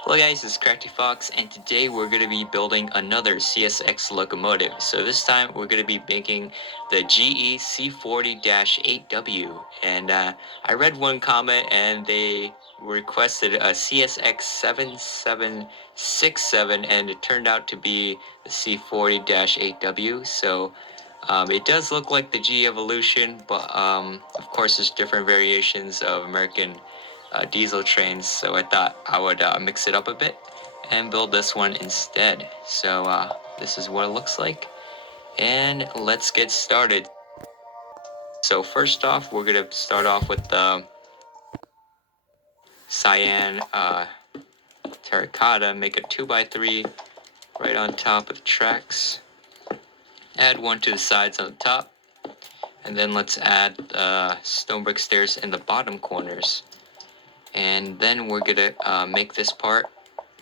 Hello guys, it's Crafty Fox, and today we're going to be building another CSX locomotive. So this time we're going to be making the GC40-8W. And I read one comment and they requested a CSX 7767, and it turned out to be the C40-8W. So it does look like the G Evolution, but of course there's different variations of American diesel trains, so I thought I would mix it up a bit and build this one instead. So this is what it looks like, and let's get started. So first off, we're gonna start off with the cyan terracotta. Make a 2x3 right on top of the tracks. Add one to the sides on the top, and then let's add stone brick stairs in the bottom corners. And then we're gonna make this part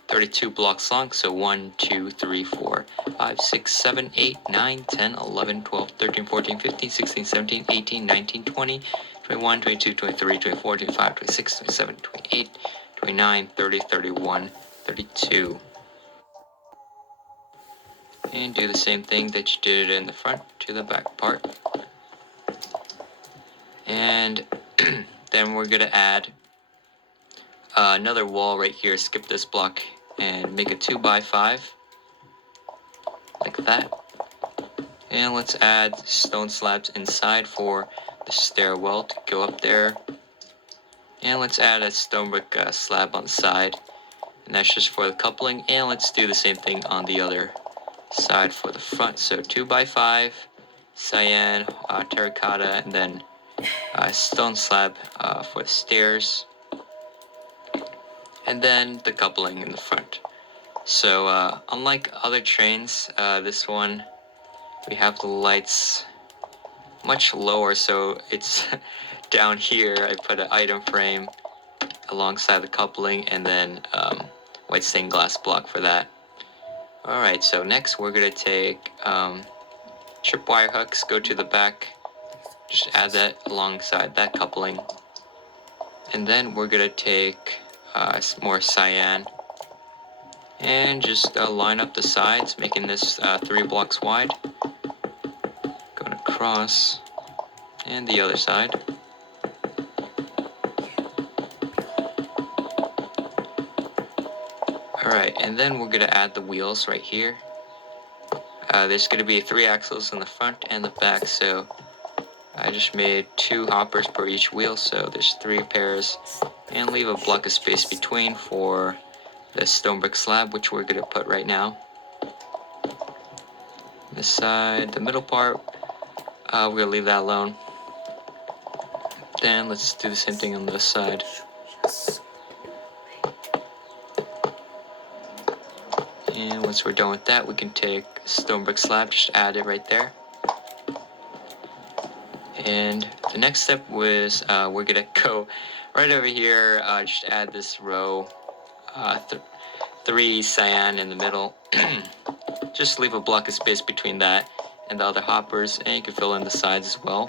32 blocks long, so 1, 2, 3, 4, 5, 6, 7, 8, 9, 10, 11, 12, 13, 14, 15, 16, 17, 18, 19, 20, 21, 22, 23, 24, 25, 26, 27, 28, 29, 30, 31, 32. And do the same thing that you did in the front to the back part. And then we're gonna add another wall right here. Skip this block and make a 2x5 like that. And let's add stone slabs inside for the stairwell to go up there. And let's add a stone brick slab on the side, and that's just for the coupling. And let's do the same thing on the other side for the front. So 2x5 cyan terracotta, and then stone slab for the stairs, and then the coupling in the front. So unlike other trains, this one we have the lights much lower, so it's down here. I put an item frame alongside the coupling, and then white stained glass block for that. Alright, so next we're going to take tripwire hooks, go to the back, just add that alongside that coupling. And then we're going to take more cyan and just line up the sides, making this 3 blocks wide. Going across, and the other side. Alright, and then we're going to add the wheels right here. There's going to be 3 axles in the front and the back, so I just made 2 hoppers per each wheel, so there's 3 pairs. And leave a block of space between for the stone brick slab, which we're going to put right now. This side, the middle part, we're going to leave that alone. Then let's do the same thing on this side. And once we're done with that, we can take stone brick slab, just add it right there. And the next step was we're gonna go right over here, just add this row, 3 cyan in the middle. Just leave a block of space between that and the other hoppers, and you can fill in the sides as well.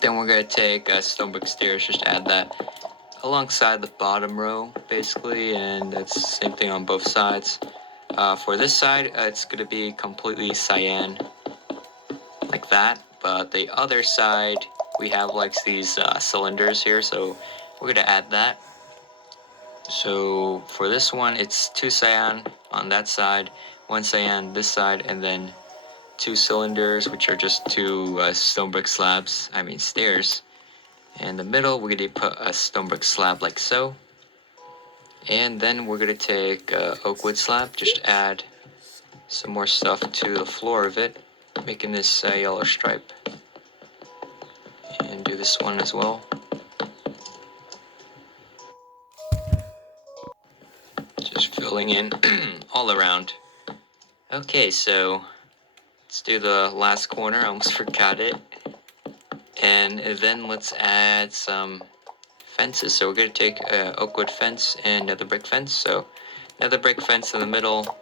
Then we're going to take stone brick stairs, just add that alongside the bottom row, basically, and that's the same thing on both sides. For this side, it's going to be completely cyan, like that, but the other side, we have like these cylinders here, so we're going to add that. So for this one, it's 2 cyan on that side, 1 cyan this side, and then 2 cylinders, which are just 2 stone brick slabs, stairs. In the middle, we're going to put a stone brick slab like so. And then we're going to take oak wood slab, just add some more stuff to the floor of it, making this yellow stripe. And do this one as well. Just filling in all around. Okay, so let's do the last corner. I almost forgot it. And then let's add some fences. So we're going to take oak wood fence and nether brick fence. So nether brick fence in the middle,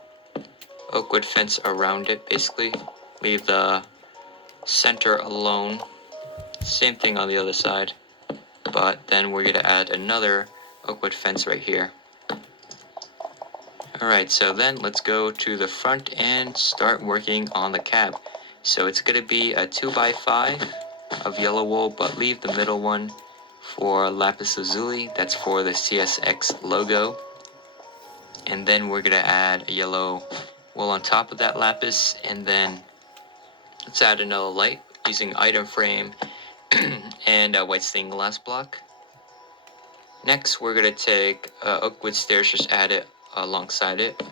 oak wood fence around it, basically. Leave the center alone. Same thing on the other side, but then we're gonna add another oak wood fence right here. Alright, so then let's go to the front and start working on the cab. So it's gonna be a 2x5 of yellow wool, but leave the middle one for lapis lazuli. That's for the CSX logo. And then we're gonna add a yellow wool on top of that lapis, and then let's add another light using item frame and a white stained glass block. Next, we're gonna take oak wood stairs, just add it alongside it.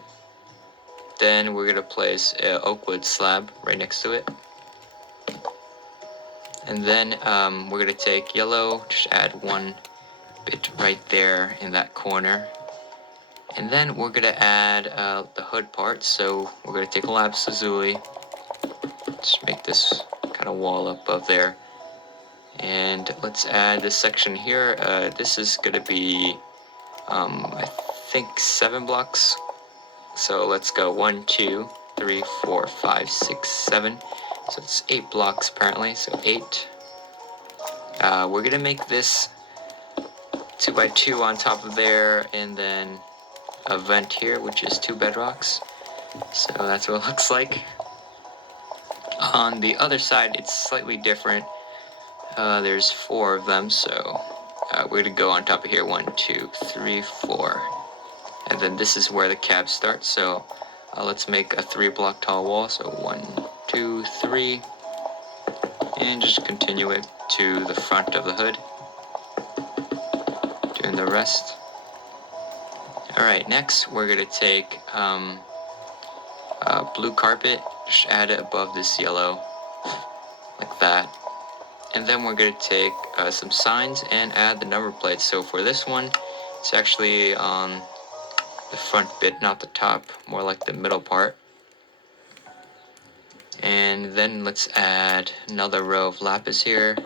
Then we're gonna place an oak wood slab right next to it. And then we're gonna take yellow, just add one bit right there in that corner. And then we're gonna add the hood part. So we're gonna take a lapis lazuli, just make this kind of wall up above there. And let's add this section here. This is gonna be, I think 7 blocks. So let's go 1, 2, 3, 4, 5, 6, 7. So it's 8 blocks apparently, so 8. We're gonna make this 2x2 on top of there, and then a vent here, which is 2 bedrocks. So that's what it looks like. On the other side, it's slightly different. There's 4 of them, so we're gonna go on top of here 1, 2, 3, 4. And then this is where the cab starts, so let's make a 3 block tall wall. So 1, 2, 3, and just continue it to the front of the hood, doing the rest. Alright, next we're going to take blue carpet, just add it above this yellow, like that. And then we're going to take some signs and add the number plates. So for this one, it's actually on the front bit, not the top, more like the middle part. And then let's add another row of lapis here,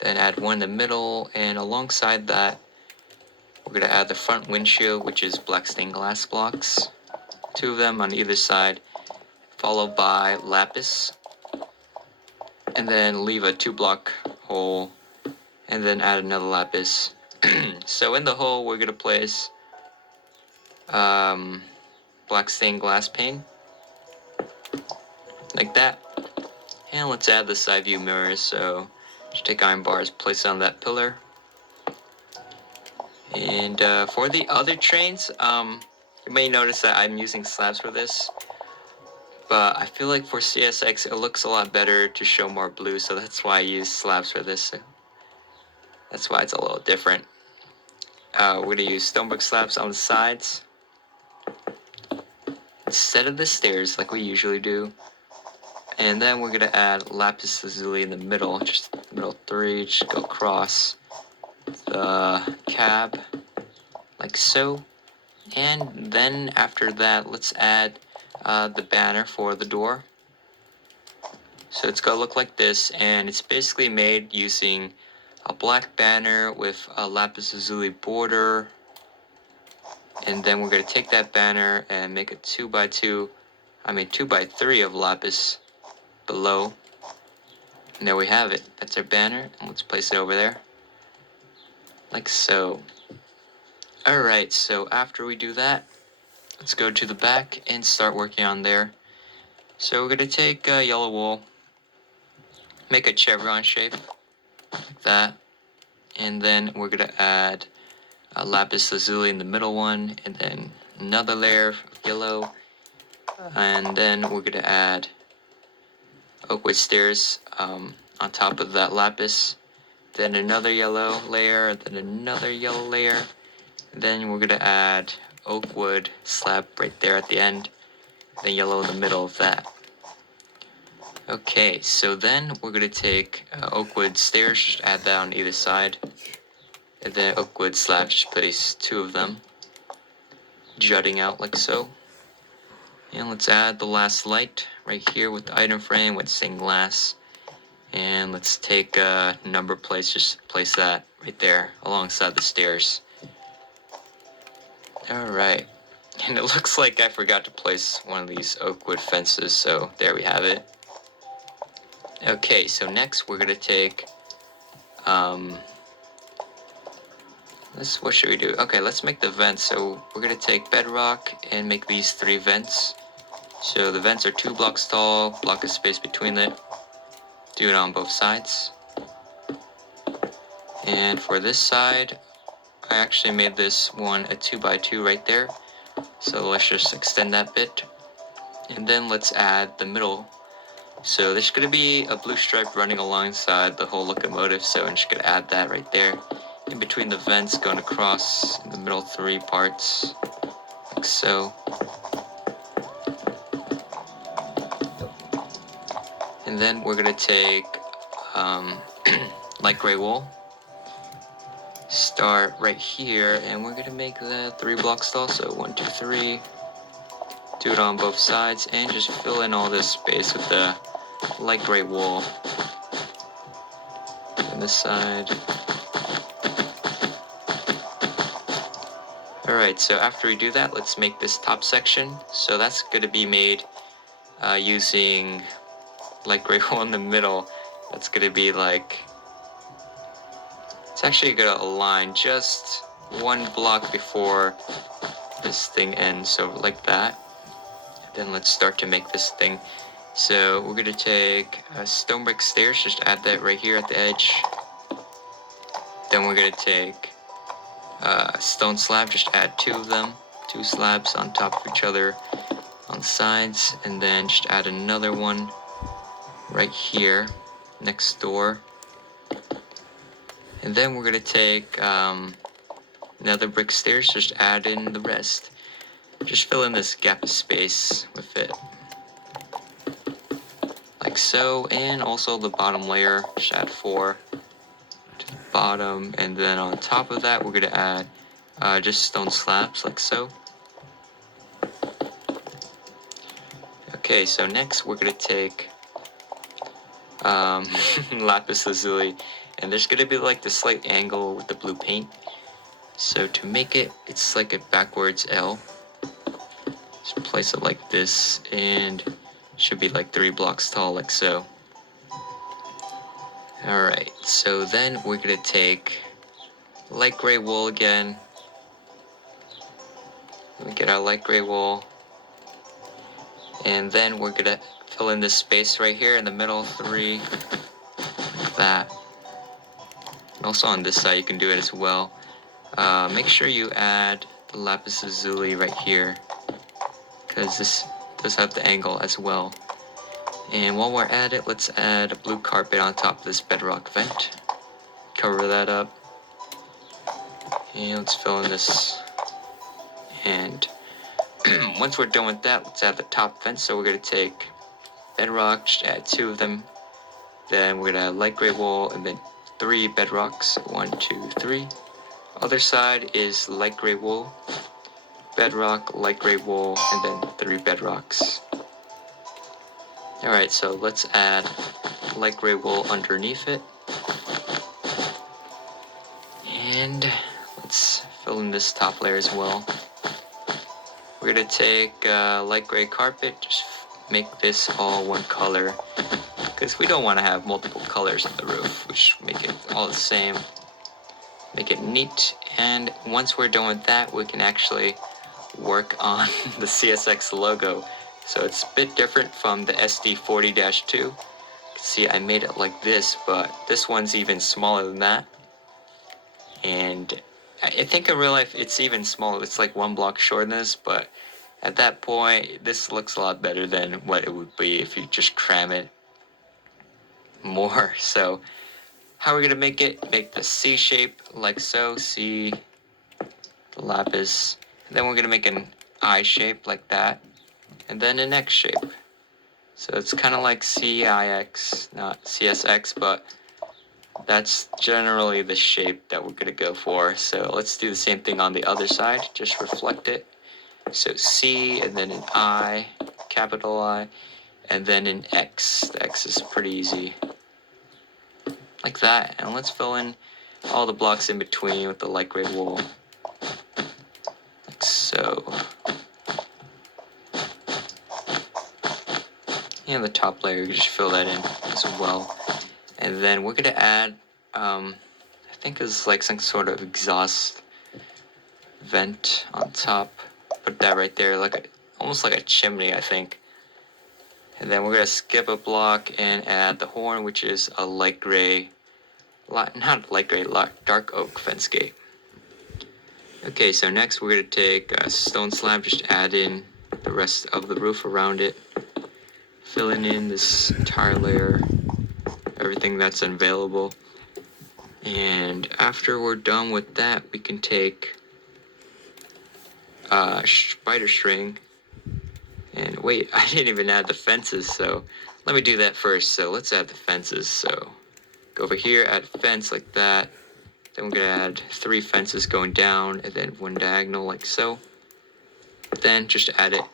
then add one in the middle, and alongside that we're going to add the front windshield, which is black stained glass blocks, 2 of them on either side, followed by lapis, and then leave a 2 block hole, and then add another lapis. So in the hole we're going to place black stained glass pane, like that. And let's add the side view mirrors. So just take iron bars, place it on that pillar. And for the other trains, you may notice that I'm using slabs for this, but I feel like for CSX it looks a lot better to show more blue, so that's why I use slabs for this. So that's why it's a little different. We're going to use stonebrick slabs on the sides instead of the stairs like we usually do. And then we're going to add lapis lazuli in the middle, just the middle 3, just go across the cab, like so. And then after that, let's add the banner for the door. So it's going to look like this, and it's basically made using a black banner with a lapis lazuli border. And then we're going to take that banner and make a 2x3 of lapis below. And there we have it. That's our banner, and let's place it over there, like so. Alright, so after we do that, let's go to the back and start working on there. So we're going to take yellow wool, make a chevron shape, like that. And then we're going to add a lapis lazuli in the middle one, and then another layer of yellow. And then we're going to add oak wood stairs on top of that lapis. Then another yellow layer, then another yellow layer. Then we're going to add oak wood slab right there at the end, then yellow in the middle of that. Okay, so then we're going to take oak wood stairs, just add that on either side. And then oak wood slab, just place 2 of them, jutting out like so. And let's add the last light right here with the item frame with stained glass. And let's take a number place, just place that right there alongside the stairs. Alright, and it looks like I forgot to place one of these oak wood fences, so there we have it. Okay, so next we're going to take what should we do? Okay, let's make the vents. So we're gonna take bedrock and make these 3 vents. So the vents are 2 blocks tall, block of space between it. Do it on both sides. And for this side, I actually made this one a 2x2 right there. So let's just extend that bit. And then let's add the middle. So there's gonna be a blue stripe running alongside the whole locomotive, so I'm just gonna add that right there. In between the vents going across in the middle 3 parts, like so. And then we're gonna take light gray wool, start right here, and we're gonna make that 3 blocks tall, so 1, 2, 3. Do it on both sides, and just fill in all this space with the light gray wool. On this side. Alright, so after we do that, let's make this top section. So that's going to be made using light gray wool in the middle. That's going to be like, it's actually going to align just 1 block before this thing ends, so like that. Then let's start to make this thing. So we're going to take stone brick stairs, just add that right here at the edge. Then we're going to take stone slab, just add 2 of them, 2 slabs on top of each other on the sides, and then just add another one right here next door. And then we're gonna take another brick stairs, just add in the rest. Just fill in this gap of space with it, like so. And also the bottom layer, just add 4 to the bottom, and then on top of that we're gonna add just stone slabs, like so. Okay, so next we're gonna take lapis lazuli, and there's gonna be like the slight angle with the blue paint. So to make it, it's like a backwards L. Just place it like this, and it should be like 3 blocks tall, like so. Alright, so then we're gonna take light gray wool again. Let me get our light gray wool. And then we're gonna fill in this space right here in the middle, 3, like that. And also on this side you can do it as well. Make sure you add the lapis lazuli right here, because this does have the angle as well. And while we're at it, let's add a blue carpet on top of this bedrock vent. Cover that up. And let's fill in this. And once we're done with that, let's add the top vent. So we're going to take bedrock, just add 2 of them. Then we're going to add light gray wool, and then 3 bedrocks. 1, 2, 3. Other side is light gray wool, bedrock, light gray wool, and then 3 bedrocks. Alright, so let's add light gray wool underneath it. And let's fill in this top layer as well. We're going to take light gray carpet, just make this all 1 color, because we don't want to have multiple colors on the roof. We should make it all the same, make it neat. And once we're done with that, we can actually work on the CSX logo. So it's a bit different from the GC40-8W. See, I made it like this, but this one's even smaller than that. And I think in real life it's even smaller. It's like 1 block shorter than this, but at that point, this looks a lot better than what it would be if you just cram it more. So how are we gonna make it? Make the C shape like so, C, the lapis. And then we're gonna make an I shape like that, and then an X shape. So it's kind of like CIX, not CSX, but that's generally the shape that we're gonna go for. So let's do the same thing on the other side, just reflect it. So C, and then an I, capital I, and then an X. The X is pretty easy. Like that. And let's fill in all the blocks in between with the light gray wool. Like so. And the top layer, you just fill that in as well. And then we're gonna add think it's like some sort of exhaust vent on top. Put that right there, almost like a chimney, I think. And then we're gonna skip a block and add the horn, which is a light gray, not light gray, dark oak fence gate. Okay, so next we're gonna take a stone slab, just add in the rest of the roof around it, filling in this entire layer, everything that's available. And after we're done with that, we can take spider string. And wait, I didn't even add the fences, so let me do that first. So let's add the fences. So go over here, add fence like that. Then we're gonna add 3 fences going down and then 1 diagonal like so. Then just add it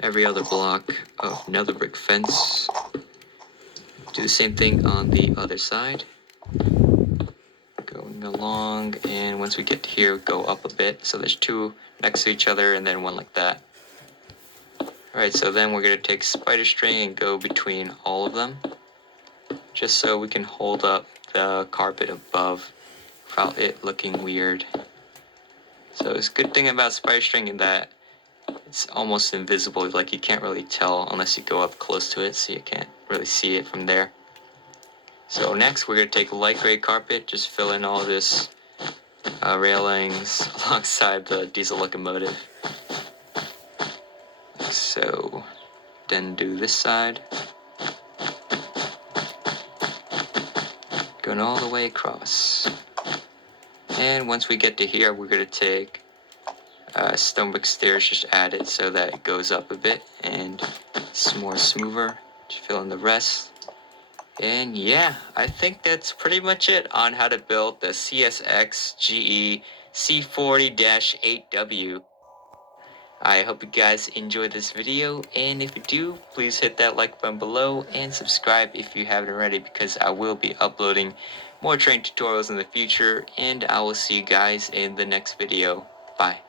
every other block of another brick fence. Do the same thing on the other side. Going along, and once we get to here, go up a bit. So there's 2 next to each other and then 1 like that. Alright, so then we're going to take spider string and go between all of them, just so we can hold up the carpet above without it looking weird. So it's a good thing about spider string in that it's almost invisible, like you can't really tell unless you go up close to it, so you can't really see it from there. So next we're going to take light gray carpet, just fill in all this railings alongside the diesel locomotive. So then do this side, going all the way across. And once we get to here, we're going to take stone brick stairs, just add it so that it goes up a bit and it's more smoother. Just fill in the rest. And yeah, I think that's pretty much it on how to build the CSX GC40-8W. I hope you guys enjoyed this video, and if you do, please hit that like button below and subscribe if you haven't already, because I will be uploading more train tutorials in the future, and I will see you guys in the next video. Bye.